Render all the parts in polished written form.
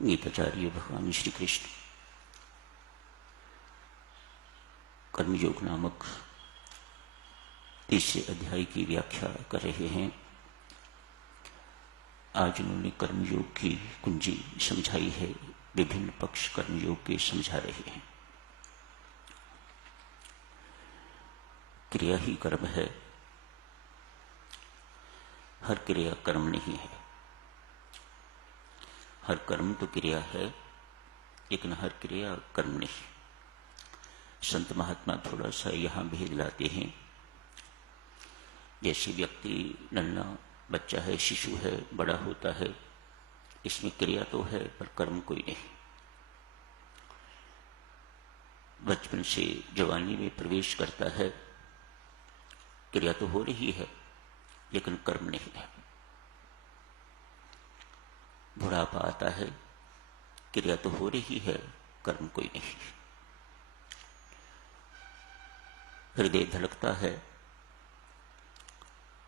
गीताचार्य भगवान श्री कृष्ण कर्मयोग नामक तीसरे अध्याय की व्याख्या कर रहे हैं। आज उन्होंने कर्मयोग की कुंजी समझाई है, विभिन्न पक्ष कर्मयोग के समझा रहे हैं। क्रिया ही कर्म है, हर क्रिया कर्म नहीं है। हर कर्म तो क्रिया है, लेकिन हर क्रिया कर्म नहीं। संत महात्मा थोड़ा सा यहाँ भेद लाते हैं। जैसे व्यक्ति नन्हा बच्चा है, शिशु है, बड़ा होता है, इसमें क्रिया तो है पर कर्म कोई नहीं। बचपन से जवानी में प्रवेश करता है, क्रिया तो हो रही है लेकिन कर्म नहीं है। बुढ़ापा आता है, क्रिया तो हो रही है, कर्म कोई नहीं। हृदय धड़कता है,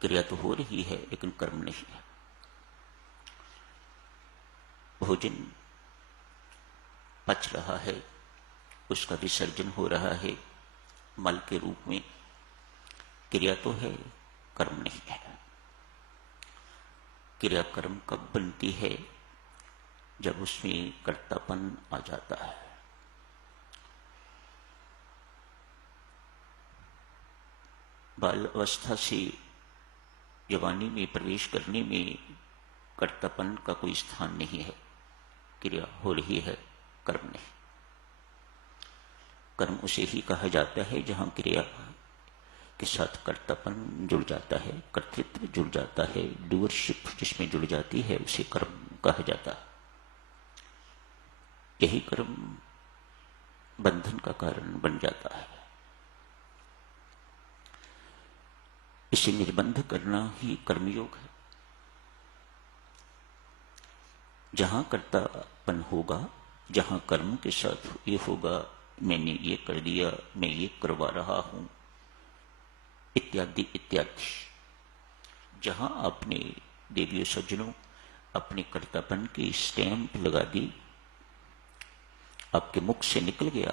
क्रिया तो हो रही है लेकिन कर्म नहीं है। भोजन पच रहा है, उसका विसर्जन हो रहा है मल के रूप में, क्रिया तो है, कर्म नहीं है। क्रिया कर्म कब बनती है? जब उसमें कर्तापन आ जाता है। बाल अवस्था से जवानी में प्रवेश करने में कर्तापन का कोई स्थान नहीं है। क्रिया हो रही है, कर्म नहीं। कर्म उसे ही कहा जाता है जहां क्रिया के साथ कर्तापन जुड़ जाता है, कर्तृत्व जुड़ जाता है, डूअरशिप जिसमें जुड़ जाती है उसे कर्म कहा जाता है। यही कर्म बंधन का कारण बन जाता है। इसे निर्बंध करना ही कर्मयोग है। जहां कर्तापन होगा, जहां कर्म के साथ ये होगा, मैंने ये कर दिया, मैं ये करवा रहा हूं, इत्यादि इत्यादि, जहां आपने देवियों सज्जनों अपने कर्तापन की स्टैंप लगा दी, आपके मुख से निकल गया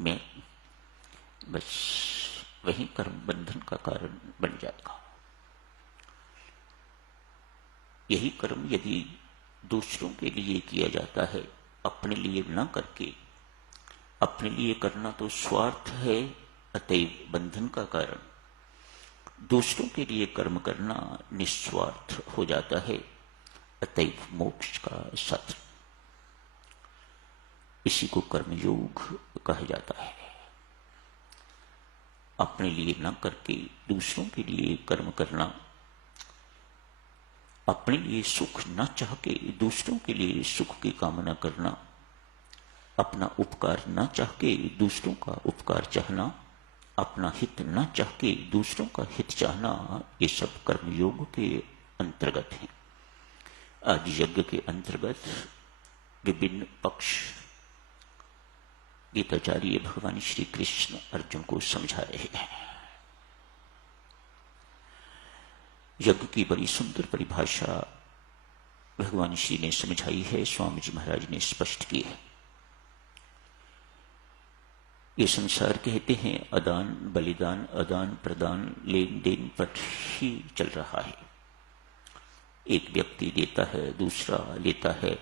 मैं, बस वही कर्म बंधन का कारण बन जाएगा। यही कर्म यदि दूसरों के लिए किया जाता है, अपने लिए न करके, अपने लिए करना तो स्वार्थ है, अतएव बंधन का कारण। दूसरों के लिए कर्म करना निस्वार्थ हो जाता है, अतएव मोक्ष का साधन। इसी को कर्मयोग कहा जाता है। अपने लिए न करके दूसरों के लिए कर्म करना, अपने लिए सुख न चाह के दूसरों के लिए सुख की कामना करना, अपना उपकार न चाह के दूसरों का उपकार चाहना, अपना हित न चाह के दूसरों का हित चाहना, ये सब कर्मयोग के अंतर्गत है। आज यज्ञ के अंतर्गत विभिन्न पक्ष गीताचार्य भगवान श्री कृष्ण अर्जुन को समझा रहे हैं। यज्ञ की बड़ी सुंदर परिभाषा भगवान श्री ने समझाई है, स्वामी जी महाराज ने स्पष्ट की है। ये संसार कहते हैं आदान बलिदान, आदान प्रदान, लेन देन पर ही चल रहा है। एक व्यक्ति देता है, दूसरा लेता है,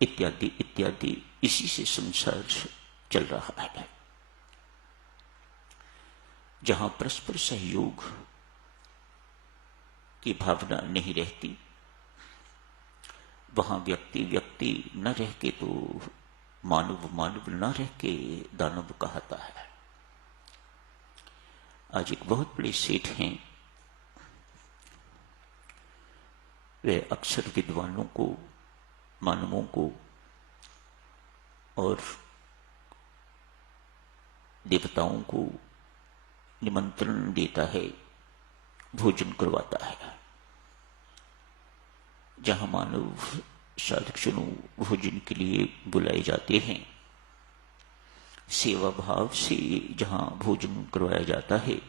इत्यादि इत्यादि, इसी से संसार चल रहा है। जहां परस्पर सहयोग की भावना नहीं रहती, वहां व्यक्ति व्यक्ति न रह के तो मानव मानव न रह के दानव कहता है। आज एक बहुत बड़े सेठ हैं, वे अक्सर विद्वानों को, मानवों को और देवताओं को निमंत्रण देता है, भोजन करवाता है। जहां मानव साधकजनों भोजन के लिए बुलाए जाते हैं, सेवा भाव से जहां भोजन करवाया जाता है,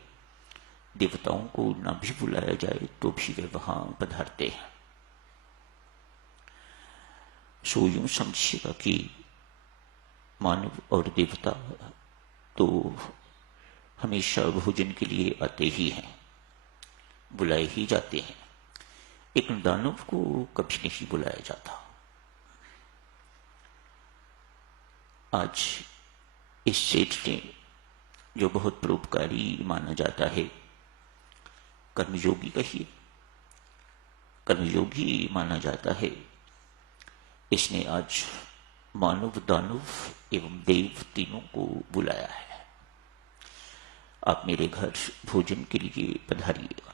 देवताओं को न भी बुलाया जाए तो भी वे वहां पधारते हैं। सो यूं समझिएगा कि मानव और देवता तो हमेशा भोजन के लिए आते ही हैं, बुलाए ही जाते हैं, लेकिन दानव को कभी नहीं बुलाया जाता। आज इस सेठ ने, जो बहुत परोपकारी माना जाता है, कर्मयोगी कहिए, कर्मयोगी माना जाता है, इसने आज मानव, दानव एवं देव तीनों को बुलाया है। आप मेरे घर भोजन के लिए पधारिएगा।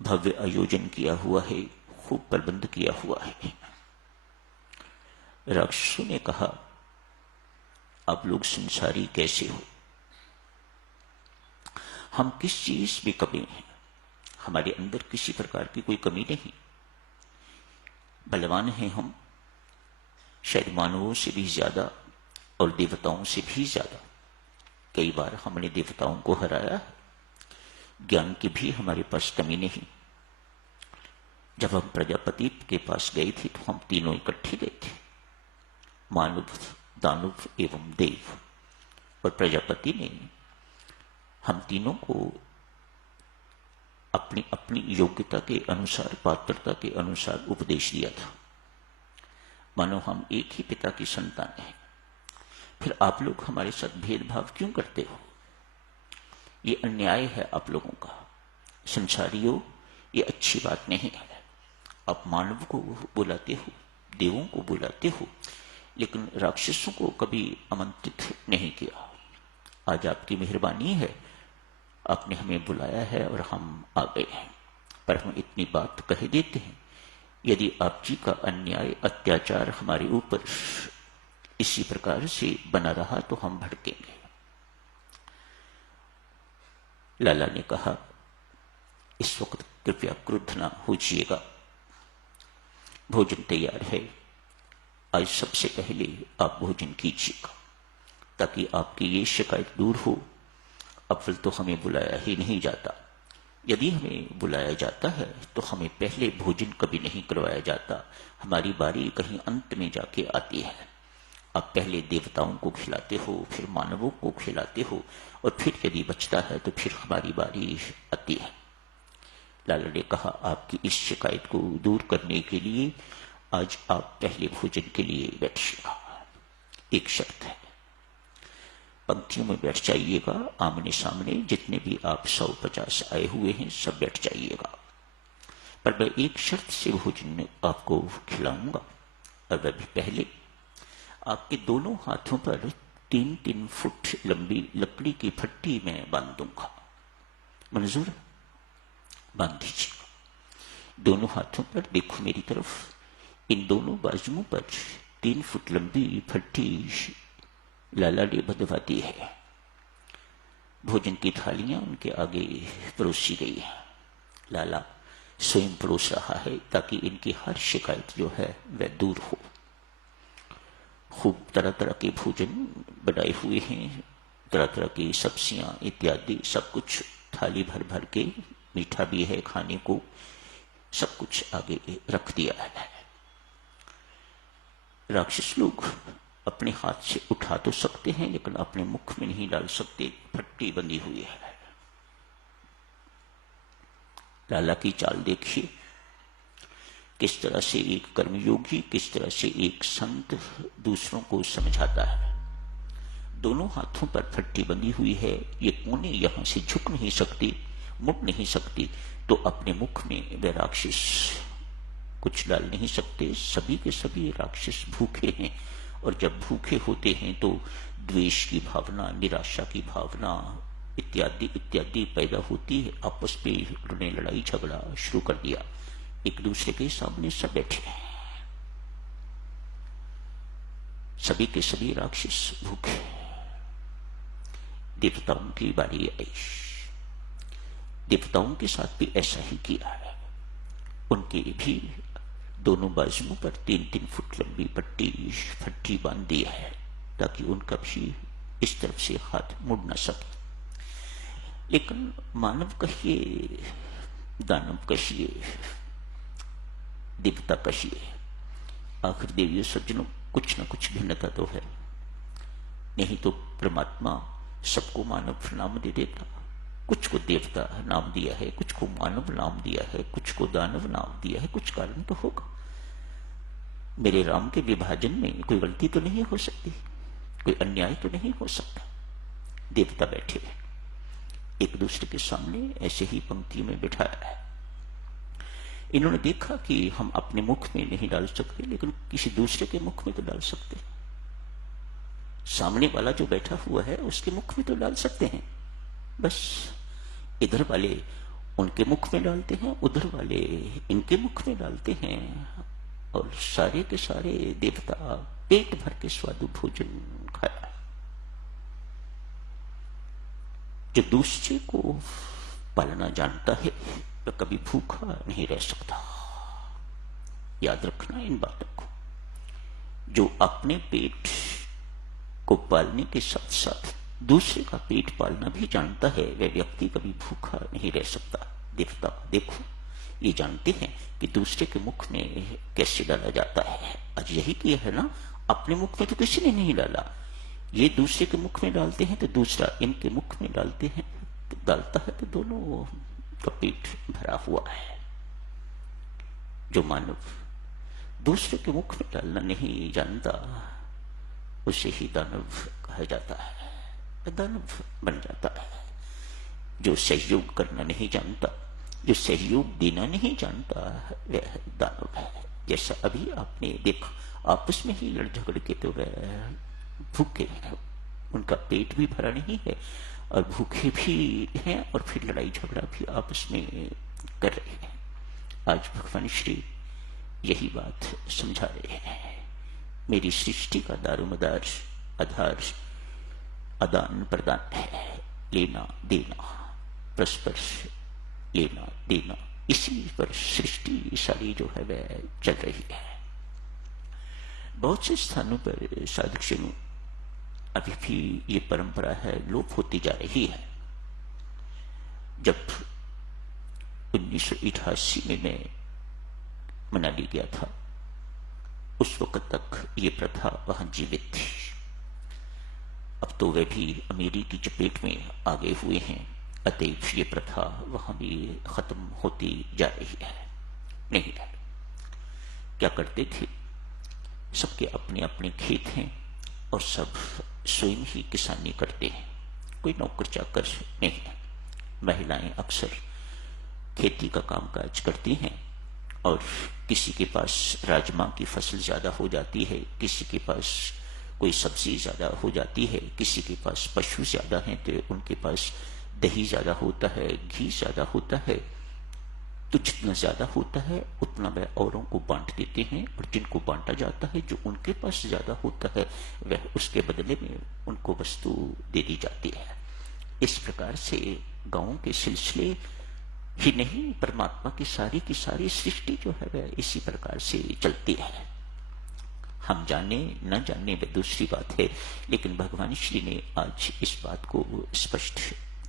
भव्य आयोजन किया हुआ है, खूब प्रबंध किया हुआ है। राक्षसों ने कहा, आप लोग संसारी कैसे हो? हम किस चीज में कमी हैं? हमारे अंदर किसी प्रकार की कोई कमी नहीं। बलवान हैं हम, शायद मानवों से भी ज्यादा और देवताओं से भी ज्यादा। कई बार हमने देवताओं को हराया। ज्ञान की भी हमारे पास कमी नहीं। जब हम प्रजापति के पास गए थे तो हम तीनों इकट्ठे गए थे, मानव, दानव एवं देव। और प्रजापति ने हम तीनों को अपनी अपनी योग्यता के अनुसार, पात्रता के अनुसार उपदेश दिया था। मानो हम एक ही पिता की संतान हैं। फिर आप लोग हमारे साथ भेदभाव क्यों करते हो? ये अन्याय है आप लोगों का। संसारियों, ये अच्छी बात नहीं है। आप मानव को बुलाते हो, देवों को बुलाते हो, लेकिन राक्षसों को कभी आमंत्रित नहीं किया। आज आपकी मेहरबानी है, आपने हमें बुलाया है और हम आ गए हैं। पर हम इतनी बात कह देते हैं, यदि आप जी का अन्याय, अत्याचार हमारे ऊपर इसी प्रकार से बना रहा तो हम भड़केंगे। लाला ने कहा, इस वक्त कृपया क्रुद्ध ना होइएगा, भोजन तैयार है। आज सबसे पहले आप भोजन कीजिएगा, ताकि आपकी ये शिकायत दूर हो। अव्वल तो हमें बुलाया ही नहीं जाता। यदि हमें बुलाया जाता है तो हमें पहले भोजन कभी नहीं करवाया जाता। हमारी बारी कहीं अंत में जाके आती है। आप पहले देवताओं को खिलाते हो, फिर मानवों को खिलाते हो, और फिर यदि बचता है तो फिर हमारी बारी आती है। लाला ने कहा, आपकी इस शिकायत को दूर करने के लिए आज आप पहले भोजन के लिए बैठिएगा। एक शर्त है, पंक्तियों में बैठ जाइएगा, आमने सामने। जितने भी आप 150 आए हुए हैं सब बैठ जाइएगा। पर मैं एक शर्त से भोजन आपको खिलाऊंगा, और वह भी पहले आपके दोनों हाथों पर 3-3 फुट लंबी लकड़ी की फट्टी में बांध दूंगा। मंजूर? बांध दीजिएगा। दोनों हाथों पर देखो मेरी तरफ। इन दोनों बाजुओं पर 3 फुट लंबी फट्टी लाला ने बंधवा दी है। भोजन की थालियां उनके आगे परोसी गई है। लाला स्वयं परोस रहा है ताकि इनकी हर शिकायत जो है वह दूर हो। खूब तरह तरह के भोजन बनाए हुए हैं, तरह तरह की सब्जियां इत्यादि, सब कुछ थाली भर भर के। मीठा भी है खाने को, सब कुछ आगे रख दिया है। राक्षस लोग अपने हाथ से उठा तो सकते हैं, लेकिन अपने मुख में नहीं डाल सकते, फट्टी बंधी हुई है। लाला की चाल देखिए, किस तरह से एक कर्मयोगी, किस तरह से एक संत दूसरों को समझाता है। दोनों हाथों पर फट्टी बंधी हुई है। ये कोने यहां से झुक नहीं सकती, मुड़ नहीं सकती, तो अपने मुख में वे राक्षस कुछ डाल नहीं सकते। सभी के सभी राक्षस भूखे हैं, और जब भूखे होते हैं तो द्वेष की भावना, निराशा की भावना इत्यादि इत्यादि पैदा होती है। आपस में उन्होंने लड़ाई झगड़ा शुरू कर दिया। एक दूसरे के सामने सब बैठे हैं, सभी के सभी राक्षस भूखे। देवताओं की बारी आई। देवताओं के साथ भी ऐसा ही किया है। उनके भी दोनों बाजुओं पर 3-3 फुट लंबी फट्टी बांध दी है, ताकि उनका भी इस तरफ से हाथ मुड़ न सके। लेकिन मानव कहिए, दानव कहिए, दिव्यता कशी है। आखिर देवियों सज्जनों, कुछ न कुछ भिन्नता तो है, नहीं तो परमात्मा सबको मानव नाम दे देता। कुछ को देवता नाम दिया है, कुछ को मानव नाम दिया है, कुछ को दानव नाम दिया है, कुछ कारण तो होगा। मेरे राम के विभाजन में कोई गलती तो नहीं हो सकती, कोई अन्याय तो नहीं हो सकता। देवता बैठे एक दूसरे के सामने ऐसे ही पंक्ति में बिठाया है। इन्होंने देखा कि हम अपने मुख में नहीं डाल सकते, लेकिन किसी दूसरे के मुख में तो डाल सकते हैं। सामने वाला जो बैठा हुआ है उसके मुख में तो डाल सकते हैं। बस इधर वाले उनके मुख में डालते हैं, उधर वाले इनके मुख में डालते हैं, और सारे के सारे देवता पेट भर के स्वादु भोजन खाया। जो दूसरे को पालना जानता है वह कभी भूखा नहीं रह सकता। याद रखना इन बातों को। जो अपने पेट को पालने के साथ साथ दूसरे का पेट पालना भी जानता है, वह व्यक्ति कभी भूखा नहीं रह सकता। देवता देखो, ये जानते हैं कि दूसरे के मुख में कैसे डाला जाता है। आज यही किया है ना, अपने मुख में तो किसी ने नहीं डाला, ये दूसरे के मुख में डालते हैं, तो दूसरा इनके मुख में डालते हैं, तो डालता है तो दोनों का पेट भरा हुआ है। जो मानव दूसरे के मुख में डालना नहीं जानता, उसे ही दानव कहा जाता है, दानव बन जाता है। जो सहयोग करना नहीं जानता, जो सहयोग देना नहीं जानता, वह दानव है। जैसा अभी आपने देखा, आपस में ही लड़ झगड़ के तो वह भूखे हैं, उनका पेट भी भरा नहीं है और भूखे भी हैं, और फिर लड़ाई झगड़ा भी आपस में कर रहे हैं। आज भगवान श्री यही बात समझा रहे हैं। मेरी सृष्टि का दारोमदार आधार आदान प्रदान है, लेना देना, परस्पर लेना देना, इसी पर सृष्टि सारी जो है वह चल रही है। बहुत से स्थानों पर साधक अभी भी ये परंपरा है, लोप होती जा रही है। जब 1988 में मैं मनाली गया था, उस वक्त तक ये प्रथा वहां जीवित थी। अब तो वे भी अमीरी की चपेट में आ गए हुए हैं, अतएव ये प्रथा वहां भी खत्म होती जा रही है। नहीं, क्या करते थे, सबके अपने अपने खेत हैं और सब स्वयं ही किसानी करते हैं, कोई नौकर चाकर नहीं है। महिलाएं अक्सर खेती का कामकाज करती हैं, और किसी के पास राजमा की फसल ज्यादा हो जाती है, किसी के पास कोई सब्जी ज्यादा हो जाती है, किसी के पास पशु ज्यादा हैं तो उनके पास दही ज्यादा होता है, घी ज्यादा होता है। तो जितना ज्यादा होता है उतना वह औरों को बांट देते हैं, और जिनको बांटा जाता है, जो उनके पास ज्यादा होता है, वह उसके बदले में उनको वस्तु दे दी जाती है। इस प्रकार से गांवों के सिलसिले ही नहीं, परमात्मा की सारी सृष्टि जो है वह इसी प्रकार से चलती है। हम जाने न जाने वह दूसरी बात है, लेकिन भगवान श्री ने आज इस बात को स्पष्ट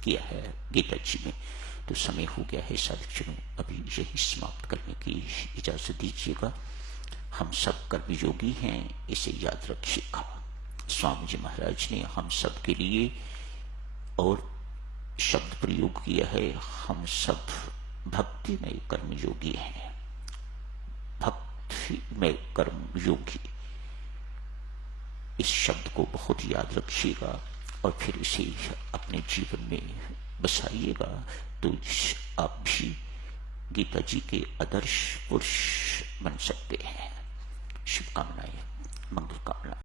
किया है गीता जी में। तो समय हो गया है साधुजनों, अभी यही समाप्त करने की इजाजत दीजिएगा। हम सब कर्मयोगी हैं, इसे याद रखिएगा। स्वामी जी महाराज ने हम सब के लिए और शब्द प्रयोग किया है, हम सब भक्ति में कर्मयोगी हैं। भक्ति में कर्मयोगी, इस शब्द को बहुत याद रखिएगा और फिर इसे अपने जीवन में बसाइएगा, तो आप भी गीता जी के आदर्श पुरुष बन सकते हैं। शुभकामनाएं, मंगल कामना।